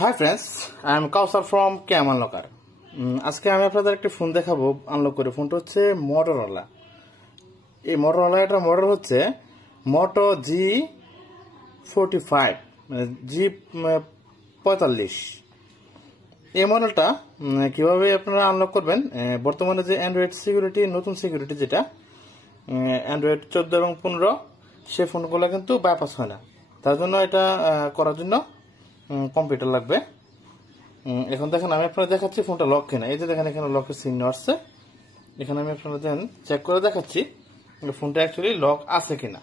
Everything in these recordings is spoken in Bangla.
High friends, I am Kawsar from Cam Unlocker. আজকে আমি আপনাদের একটি ফোন দেখাবো আনলক করে। ফোনটা হচ্ছে মোটরোলা। এই মোটরোলা এটা মডেল হচ্ছে মোটো G45, মানে G45। এই মডেলটা কিভাবে আপনারা আনলক করবেন, বর্তমানে যে অ্যান্ড্রয়েড সিকিউরিটি, নতুন সিকিউরিটি যেটা অ্যান্ড্রয়েড 14 এবং 15, সে ফোনগুলো কিন্তু বাইপাস হয় না। তার জন্য এটা করার জন্য কম্পিউটার লাগবে। এখন দেখেন আমি আপনারা দেখাচ্ছি ফোনটা লক কিনা। এই যে দেখেন এখানে লকের চিহ্ন আসছে। এখানে আমি আপনারা দেখেন চেক করে দেখাচ্ছি ফোনটা অ্যাকচুয়ালি লক আছে কিনা।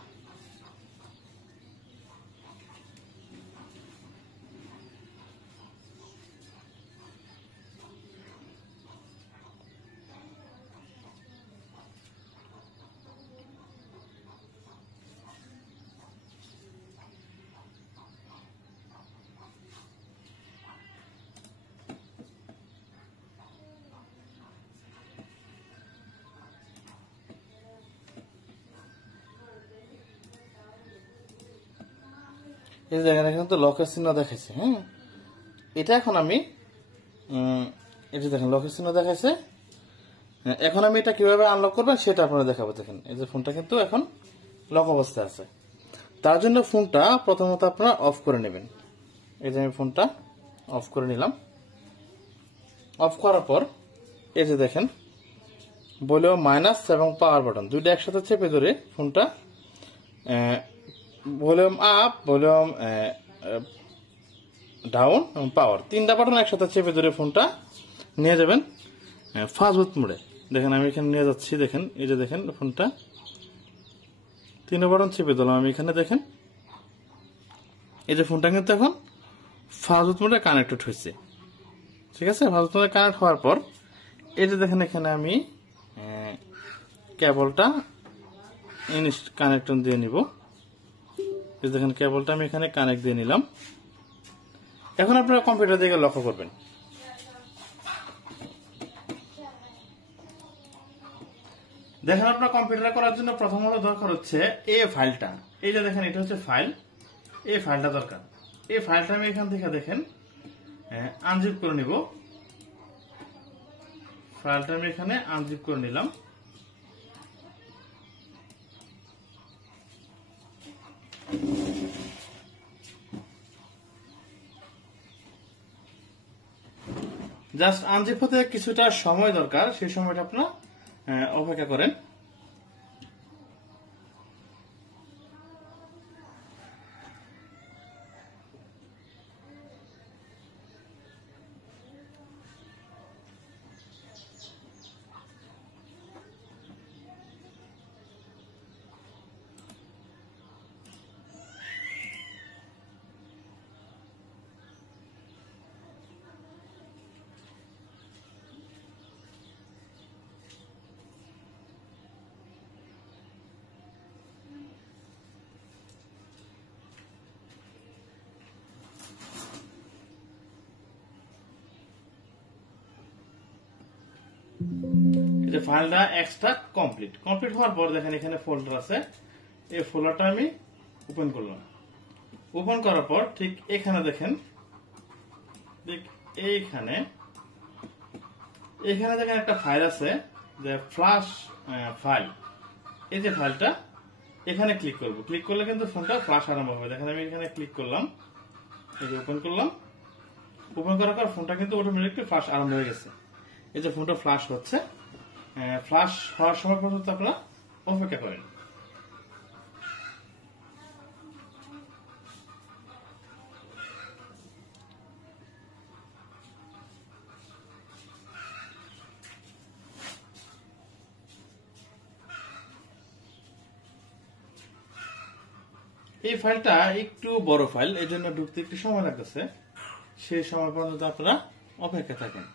এই যে দেখেন এখানে তো লকের চিহ্ন দেখাইছে। হ্যাঁ, এটা এখন আমি এই যে দেখেন লকের চিহ্ন দেখাইছে। এখন আমি এটা কিভাবে আনলক করবেন সেটা আপনারা দেখাবো। দেখেন এই যে ফোনটা কিন্তু এখন লক অবস্থায় আছে। তার জন্য ফোনটা প্রথমত আপনারা অফ করে নেবেন। এই যে আমি ফোনটা অফ করে নিলাম। অফ করার পর এই যে দেখেন ভলিউম মাইনাস এবং পাওয়ার বাটন দুইটা একসাথে চেপে ধরে ফোনটা ভলিউম আপ, ভলিউম ডাউন এবং পাওয়ার তিনটা বাটন একসাথে চেপে ধরে ফোনটা নিয়ে যাবেন ফাস্ট বুট মোডে। দেখেন আমি এখানে নিয়ে যাচ্ছি। দেখেন এই যে দেখেন ফোনটা তিনটা বাটন চেপে দিলাম আমি এখানে। দেখেন এই যে ফোনটা কিন্তু এখন ফাস্ট বুট মোডে কানেক্টেড হয়েছে। ঠিক আছে, ফাস্ট বুট মোডে কানেক্ট হওয়ার পর এই যে দেখেন এখানে আমি কেবলটা কানেকশন দিয়ে নিব। এই দেখেন কেবলটা আমি এখানে কানেক্ট দিয়ে নিলাম। এখন আপনারা কম্পিউটার দিকে লক্ষ্য করবেন। দেখেন আপনার কম্পিউটার করার জন্য প্রথমত দরকার হচ্ছে এই ফাইলটা। এই যে দেখেন এটা হচ্ছে ফাইল, এই ফাইলটা দরকার। এই ফাইলটা আমি এখান থেকে দেখেন আনজিপ করে নিব। ফাইলটা আমি এখানে আনজিপ করে নিলাম। জাস্ট আনজিপ হতে কিছুটা সময় দরকার, সেই সময়টা আপনারা অপেক্ষা করেন। এই যে ফাইলটা এক্সট্রা কমপ্লিট হওয়ার পর দেখেন এখানে ফোল্ডার আছে। এই ফোল্ডারটা আমি ওপেন করলাম। ওপেন করার পর ঠিক এখানে দেখেন, এইখানে দেখেন একটা ফাইল আছে যে ফ্ল্যাশ ফাইল। এই যে ফাইলটা এখানে ক্লিক করব। ক্লিক করলে কিন্তু ফোনটা ফ্ল্যাশ আরম্ভ হবে। দেখেন আমি এখানে ক্লিক করলাম, এই যে ওপেন করলাম। ওপেন করার পর ফোনটা কিন্তু অটোমেটিকলি ফ্ল্যাশ আরম্ভ হয়ে গেছে। এই যে ফোনটা ফ্ল্যাশ হচ্ছে, ফ্ল্যাশ হওয়ার সময় পর্যন্ত আপনারা অপেক্ষা করেন। এই ফাইলটা একটু বড় ফাইল, এই জন্য ঢুকতে একটু সময় লাগতেছে। সেই সময় পর্যন্ত আপনারা অপেক্ষা থাকেন।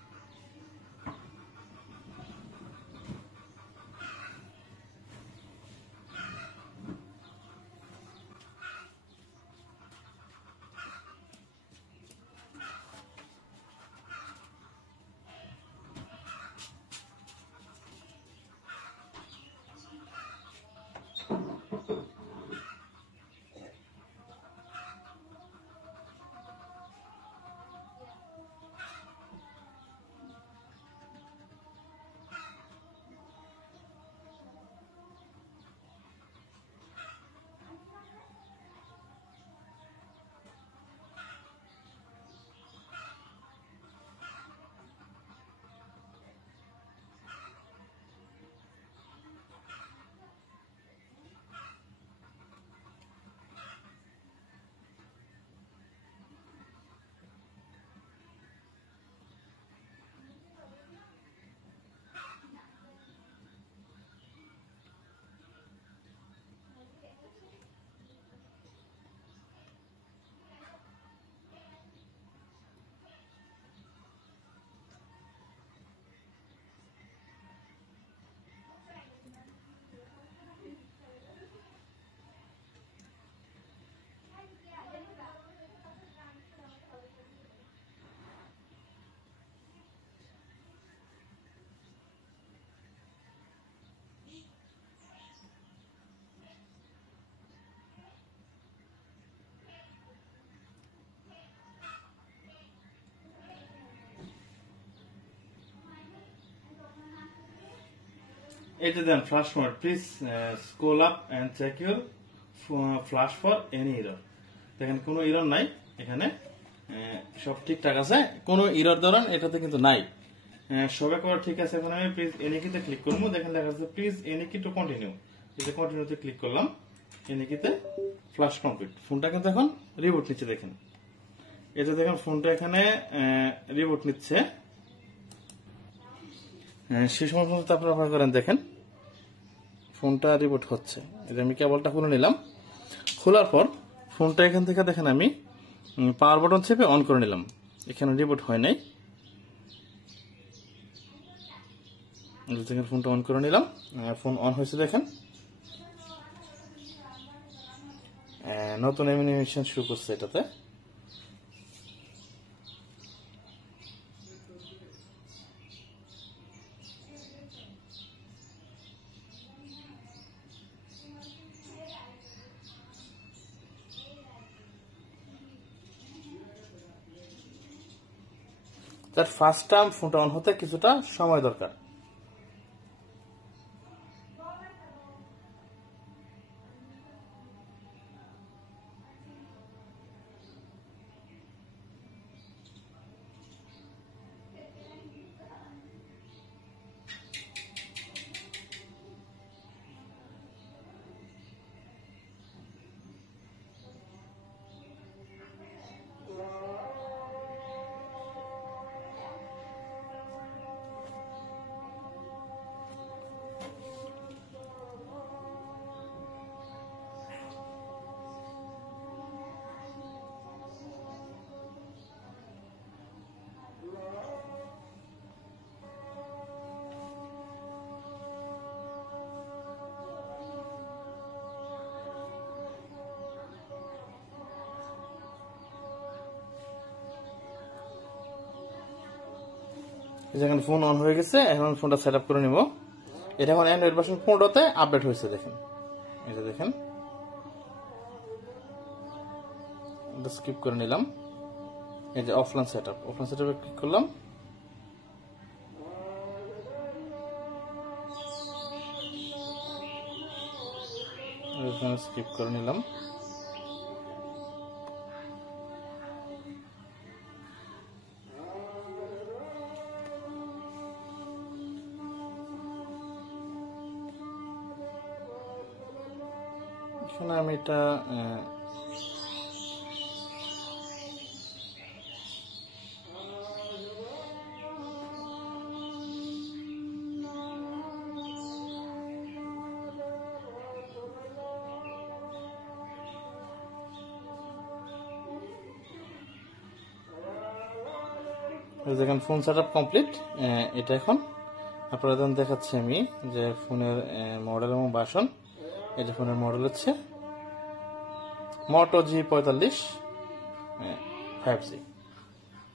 এই যে then flash mode, please scroll up and check your flash for any error. দেখেন কোনো এরর নাই এখানে, সব ঠিকঠাক আছে, কোনো এরর ধরেন এটাতে কিন্তু নাই, সবে করা ঠিক আছে। এখন আমি প্লিজ এনিকিতে ক্লিক করবো, দেখেন লেখা আছে প্লিজ এনিকি টু কন্টিনিউ। এই যে কন্টিনিউতে ক্লিক করলাম, এনিকিতে ফ্ল্যাশ কমপ্লিট। ফোনটা কিন্তু এখন রিবুট নিচ্ছে, দেখেন এই যে দেখেন ফোনটা এখানে রিবুট নিচ্ছে। সেই সময় পর্যন্ত আপনারা অপেক্ষা করেন, দেখেন ফোনটা রিবুট হচ্ছে। এই যে আমি কেবলটা খুলে নিলাম, খোলার পর ফোনটা এখান থেকে দেখেন আমি পাওয়ার বাটন চেপে অন করে নিলাম, এখানে রিবুট হয় নাই। দেখেন ফোনটা অন করে নিলাম, ফোন অন হয়েছে, দেখেন নতুন অ্যানিমেশন শুরু করছে এটাতে। তার ফার্স্ট টাইম ফোনটা অন হতে কিছুটা সময় দরকার। যেখানে ফোন অন হয়ে গেছে, এখন ফোনটা সেট আপ করে নিব। এটা এখন অ্যান্ড্রয়েড ভার্সন 15তে আপডেট হয়েছে, দেখেন এই যে দেখেন, এটা স্কিপ করে নিলাম। এই যে অফলাইন সেটআপ, অফলাইন সেটআপে ক্লিক করলাম, স্কিপ করে নিলাম। এখানে আমি এটা দেখেন ফোন সেটআপ কমপ্লিট। এটা এখন আপনাদের দেখাচ্ছি আমি যে ফোনের মডেল এবং ভার্সন। এই যে ফোনের মডেল হচ্ছে মোটো G45 5G।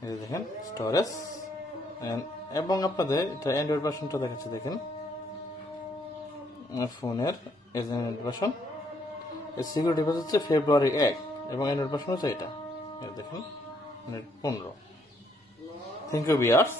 এই যে দেখেন স্টোরেজ, এবং আপনাদের এটা অ্যান্ড্রয়েড ভার্সনটা দেখাচ্ছি, দেখেন ফোনের অ্যান্ড্রয়েড ভার্সন, সিকিউরিটি ডিভাইস হচ্ছে ফেব্রুয়ারি 1 এবং অ্যান্ড্রয়েড ভার্সন হচ্ছে এটা, দেখেন 15। Thank you viewers.